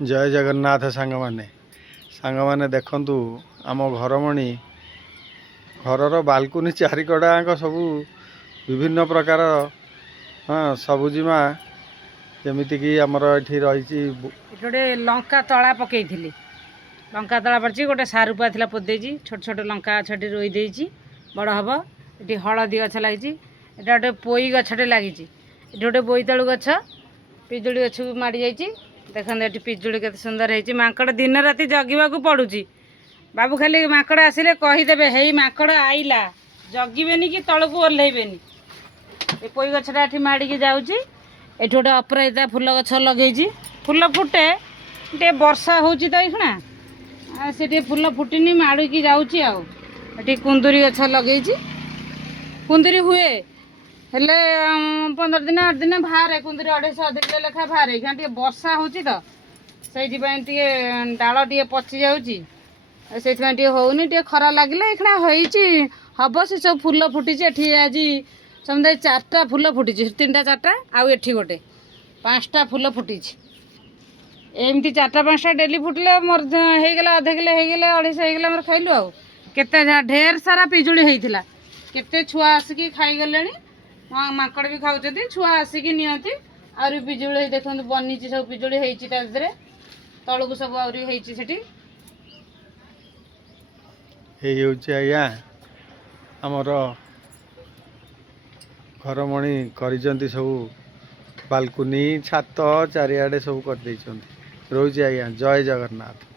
जय जगन्नाथ सांग मैंने देखंतु आम घरमणी घर बालकुनी चारिकड़ाक सबू विभिन्न प्रकार हाँ सबुजिमा जमीती आमर ये रही गोटे लंका तला पकई लंका तला पड़ी गोटे सारू पाला पोदी छोट छोट लंका गछटी रोईदे बड़ हम ये हलदी गछ लगी गोटे पोई गछटे लगी गोटे बोईतालु गछ पिजुड़ी गछ भी माड़ी जाइए देखते ये पिजुड़ी के सुंदर है माकड़ दिन राति जगवा पड़ुची बाबू खाली माकड़ आसिले कहीदेवे हे माकड़ आईला जगेनि कि तलक ओह्लैबेनि ये पोई गछटा ये माड़ी जाऊँगी ये गोटे अपराजिता फुल गछ लगे फुल फुटे टे वर्षा होती तो ये से फुल फुटिनी माड़िकी जाऊँगी आठी कुंदुरी गछ लगे कुंदुरी हुए हेले 15 दिन 8 दिन बाहर कुंदुरी 250 किलो लेखा बाहर क्या वर्षा होती तो से डाल टे पचि जाऊँगी होनी टे खरा लगे ये हम से सब फुल फुटी आज समुदाय 4टा फुल फुटी 3टा 4टा आउ एठी गोटे 5टा फुल फुटी एमती 4टा 5टा डेली फुटले मोर होगला अध किलो होगला 250 होगला मोर खाइलु आउ केते ढेर सारा पिजुड़ी होता केते छुआ आसिकी खाईगले माकड़ भी खाऊँ छुआ आसिकी नियंती आउरी पिजुड़ी देखते बनी सब पिजुड़ी होती तलू सब आउरी आज्ञा आमर घरमणी कर सब बालकुनी छात चारिआडे सब कर रोचे आज्ञा जय जगन्नाथ।